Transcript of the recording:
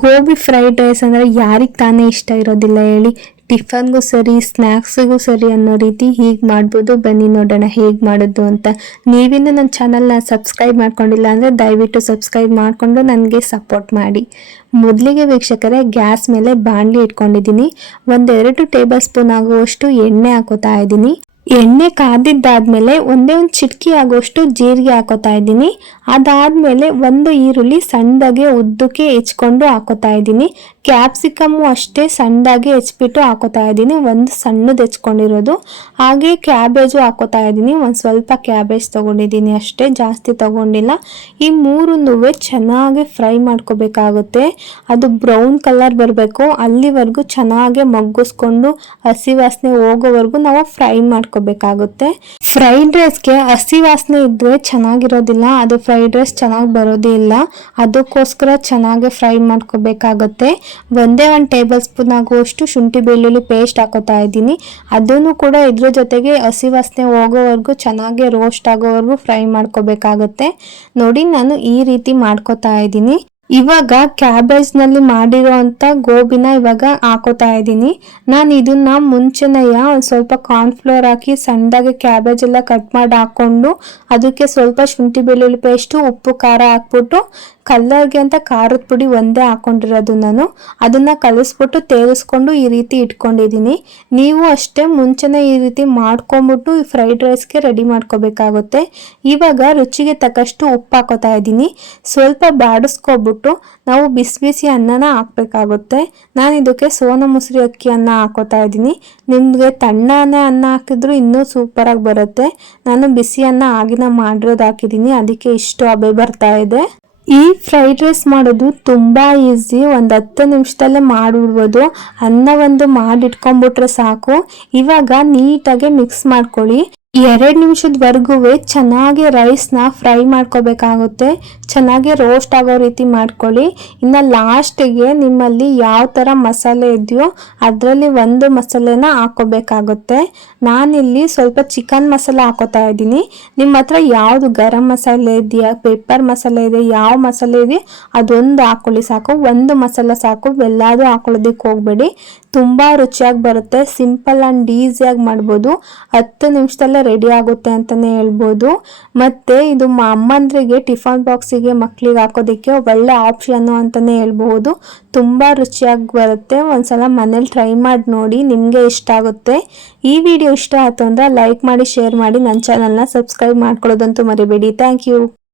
Gobi fried rice ಅಂದರೆ ಯಾರಿಗೆ ತಾನೇ ಇಷ್ಟ ಇರೋದಿಲ್ಲ ಹೇಳಿ. ಟಿಫನ್ಗೂ ಸರಿ ಸ್ನ್ಯಾಕ್ಸಿಗೂ ಸರಿ ಅನ್ನೋ ರೀತಿ ಹೀಗೆ ಮಾಡ್ಬೋದು. ಬನ್ನಿ ನೋಡೋಣ ಹೇಗೆ ಮಾಡೋದು ಅಂತ. ನೀವಿನ್ನೂ ನನ್ನ ಚಾನಲ್ನ ಸಬ್ಸ್ಕ್ರೈಬ್ ಮಾಡ್ಕೊಂಡಿಲ್ಲ ಅಂದರೆ ದಯವಿಟ್ಟು ಸಬ್ಸ್ಕ್ರೈಬ್ ಮಾಡಿಕೊಂಡು ನನಗೆ ಸಪೋರ್ಟ್ ಮಾಡಿ. ಮೊದಲಿಗೆ ವೀಕ್ಷಕರೇ, ಗ್ಯಾಸ್ ಮೇಲೆ ಬಾಣಲಿ ಇಟ್ಕೊಂಡಿದ್ದೀನಿ. ಒಂದೆರಡು ಟೇಬಲ್ ಸ್ಪೂನ್ ಆಗುವಷ್ಟು ಎಣ್ಣೆ ಹಾಕೋತಾ ಇದ್ದೀನಿ. ಎಣ್ಣೆ ಕಾದಿದ್ದಾದ್ಮೇಲೆ ಒಂದೇ ಒಂದು ಚಿಟಕಿ ಆಗೋಷ್ಟು ಜೀರಿಗೆ ಹಾಕೋತಾ ಇದ್ದೀನಿ. ಅದಾದಮೇಲೆ ಒಂದು ಈರುಳ್ಳಿ ಸಣ್ಣದಾಗೆ ಉದ್ದಕ್ಕೆ ಹೆಚ್ಕೊಂಡು ಹಾಕೋತಾ ಇದ್ದೀನಿ. ಕ್ಯಾಪ್ಸಿಕಮ್ಮು ಅಷ್ಟೇ ಸಣ್ಣದಾಗಿ ಹೆಚ್ಬಿಟ್ಟು ಹಾಕೋತಾ ಇದ್ದೀನಿ. ಒಂದು ಸಣ್ಣದು ಹೆಚ್ಕೊಂಡಿರೋದು. ಹಾಗೆ ಕ್ಯಾಬೇಜು ಹಾಕೋತಾ ಇದ್ದೀನಿ. ಒಂದು ಸ್ವಲ್ಪ ಕ್ಯಾಬೇಜ್ ತೊಗೊಂಡಿದ್ದೀನಿ ಅಷ್ಟೇ, ಜಾಸ್ತಿ ತೊಗೊಂಡಿಲ್ಲ. ಈ ಮೂರು ನುವೆ ಚೆನ್ನಾಗಿ ಫ್ರೈ ಮಾಡ್ಕೋಬೇಕಾಗುತ್ತೆ. ಅದು ಬ್ರೌನ್ ಕಲರ್ ಬರಬೇಕು. ಅಲ್ಲಿವರೆಗೂ ಚೆನ್ನಾಗಿ ಮಗ್ಗಿಸ್ಕೊಂಡು ಹಸಿ ವಾಸನೆ ಹೋಗೋವರೆಗೂ ನಾವು ಫ್ರೈ ಮಾಡ್ಕೋಬೇಕಾಗುತ್ತೆ ಫ್ರೈಡ್ ರೈಸ್ಗೆ ಹಸಿ ವಾಸನೆ ಇದ್ರೆ ಚೆನ್ನಾಗಿರೋದಿಲ್ಲ, ಅದು ಫ್ರೈಡ್ ರೈಸ್ ಚೆನ್ನಾಗಿ ಬರೋದೇ ಇಲ್ಲ. ಅದಕ್ಕೋಸ್ಕರ ಚೆನ್ನಾಗಿ ಫ್ರೈ ಮಾಡ್ಕೋಬೇಕಾಗುತ್ತೆ. ಒಂದೇ ಒಂದು ಟೇಬಲ್ ಸ್ಪೂನ್ ಆಗುವಷ್ಟು ಶುಂಠಿ ಬೆಳ್ಳುಳ್ಳಿ ಪೇಸ್ಟ್ ಹಾಕೋತಾ ಇದ್ದೀನಿ. ಅದನ್ನು ಕೂಡ ಇದ್ರ ಜೊತೆಗೆ ಹಸಿ ವಾಸನೆ ಹೋಗೋವರೆಗೂ, ಚೆನ್ನಾಗಿ ರೋಸ್ಟ್ ಆಗೋವರೆಗೂ ಫ್ರೈ ಮಾಡ್ಕೋಬೇಕಾಗುತ್ತೆ. ನೋಡಿ, ನಾನು ಈ ರೀತಿ ಮಾಡ್ಕೋತಾ ಇದ್ದೀನಿ. ಇವಾಗ ಕ್ಯಾಬೇಜ್ನಲ್ಲಿ ಮಾಡಿರುವಂತ ಗೋಬಿನ ಇವಾಗ ಹಾಕೋತಾ ಇದ್ದೀನಿ. ನಾನು ಇದನ್ನ ಮುಂಚೆನೆಯ ಒಂದು ಸ್ವಲ್ಪ ಕಾರ್ನ್ಫ್ಲೋರ್ ಹಾಕಿ ಸಣ್ಣದಾಗಿ ಕ್ಯಾಬೇಜ್ ಎಲ್ಲ ಕಟ್ ಮಾಡಿ ಹಾಕೊಂಡು ಅದಕ್ಕೆ ಸ್ವಲ್ಪ ಶುಂಠಿ ಬೆಳ್ಳುಳ್ಳಿ ಪೇಸ್ಟು ಉಪ್ಪು, ಖಾರ ಹಾಕ್ಬಿಟ್ಟು ಕಲ್ಲರ್ಗೆ ಅಂತ ಖಾರದ ಪುಡಿ ಒಂದೇ ಹಾಕೊಂಡಿರೋದು ನಾನು. ಅದನ್ನು ಕಲಿಸ್ಬಿಟ್ಟು ತೇಲಿಸ್ಕೊಂಡು ಈ ರೀತಿ ಇಟ್ಕೊಂಡಿದ್ದೀನಿ. ನೀವು ಅಷ್ಟೇ ಮುಂಚೆನೇ ಈ ರೀತಿ ಮಾಡ್ಕೊಂಬಿಟ್ಟು ಫ್ರೈಡ್ ರೈಸ್ಗೆ ರೆಡಿ ಮಾಡ್ಕೋಬೇಕಾಗುತ್ತೆ. ಇವಾಗ ರುಚಿಗೆ ತಕ್ಕಷ್ಟು ಉಪ್ಪು ಹಾಕೋತಾ ಇದ್ದೀನಿ. ಸ್ವಲ್ಪ ಬಾಡಿಸ್ಕೊಬಿಟ್ಟು ನಾವು ಬಿಸಿ ಬಿಸಿ ಅನ್ನನ ಹಾಕ್ಬೇಕಾಗುತ್ತೆ. ನಾನು ಇದಕ್ಕೆ ಸೋನ ಮುಸುರಿ ಅಕ್ಕಿ ಅನ್ನ ಹಾಕೋತಾ ಇದ್ದೀನಿ. ನಿಮಗೆ ತಣ್ಣನೇ ಅನ್ನ ಹಾಕಿದ್ರು ಇನ್ನೂ ಸೂಪರಾಗಿ ಬರುತ್ತೆ. ನಾನು ಬಿಸಿ ಅನ್ನ ಆಗಿನ ಮಾಡಿರೋದು ಹಾಕಿದ್ದೀನಿ. ಅದಕ್ಕೆ ಇಷ್ಟು ಅಬೆ ಬರ್ತಾ ಇದೆ. ಈ ಫ್ರೈಡ್ ರೈಸ್ ಮಾಡೋದು ತುಂಬ ಈಸಿ ಒಂದು ಹತ್ತು ನಿಮಿಷದಲ್ಲೇ ಮಾಡಿಬಿಡ್ಬೋದು. ಅನ್ನ ಒಂದು ಮಾಡಿಟ್ಕೊಂಡ್ಬಿಟ್ರೆ ಸಾಕು. ಇವಾಗ ನೀಟಾಗಿ ಮಿಕ್ಸ್ ಮಾಡ್ಕೊಳ್ಳಿ. ಎರಡು ನಿಮಿಷದವರೆಗೂ ಚೆನ್ನಾಗಿ ರೈಸ್ನ ಫ್ರೈ ಮಾಡ್ಕೋಬೇಕಾಗುತ್ತೆ. ಚೆನ್ನಾಗಿ ರೋಸ್ಟ್ ಆಗೋ ರೀತಿ ಮಾಡ್ಕೊಳ್ಳಿ. ಇನ್ನು ಲಾಸ್ಟಿಗೆ ನಿಮ್ಮಲ್ಲಿ ಯಾವ ಥರ ಮಸಾಲೆ ಇದೆಯೋ ಅದರಲ್ಲಿ ಒಂದು ಮಸಾಲೆನ ಹಾಕೋಬೇಕಾಗುತ್ತೆ ನಾನಿಲ್ಲಿ ಸ್ವಲ್ಪ ಚಿಕನ್ ಮಸಾಲೆ ಹಾಕೋತಾ ಇದ್ದೀನಿ. ನಿಮ್ಮ ಹತ್ರ ಯಾವುದು ಗರಂ ಮಸಾಲೆ ಇದೆಯಾ ಪೆಪ್ಪರ್ ಮಸಾಲೆ ಇದೆ, ಯಾವ ಮಸಾಲೆ ಇದೆ, ಅದೊಂದು ಹಾಕೊಳ್ಳಿ ಸಾಕು. ಒಂದು ಮಸಾಲೆ ಸಾಕು. ಎಲ್ಲಾದರೂ ಹಾಕೊಳ್ಳೋದಕ್ಕೆ ಹೋಗಬೇಡಿ. ತುಂಬ ರುಚಿಯಾಗಿ ಬರುತ್ತೆ. ಸಿಂಪಲ್ ಆ್ಯಂಡ್ ಈಸಿಯಾಗಿ ಮಾಡ್ಬೋದು. ಹತ್ತು ನಿಮಿಷದಲ್ಲೇ ರೆಡಿ ಆಗುತ್ತೆ ಅಂತಲೇ ಹೇಳ್ಬೋದು. ಮತ್ತು ಇದು ಅಮ್ಮಂದ್ರಿಗೆ ಟಿಫನ್ ಬಾಕ್ಸಿಗೆ ಮಕ್ಕಳಿಗೆ ಹಾಕೋದಕ್ಕೆ ಒಳ್ಳೆ ಆಪ್ಷನ್ನು ಅಂತಲೇ ಹೇಳ್ಬೋದು ತುಂಬ ರುಚಿಯಾಗಿ ಬರುತ್ತೆ. ಒಂದ್ಸಲ ಮನೇಲಿ ಟ್ರೈ ಮಾಡಿ ನೋಡಿ ನಿಮಗೆ ಇಷ್ಟ ಆಗುತ್ತೆ. ಈ ವಿಡಿಯೋ ಇಷ್ಟ ಆಯಿತು ಅಂದರೆ ಲೈಕ್ ಮಾಡಿ ಶೇರ್ ಮಾಡಿ ನನ್ನ ಚಾನಲ್ನ ಸಬ್ಸ್ಕ್ರೈಬ್ ಮಾಡ್ಕೊಳ್ಳೋದಂತೂ ಮರಿಬೇಡಿ. Thank you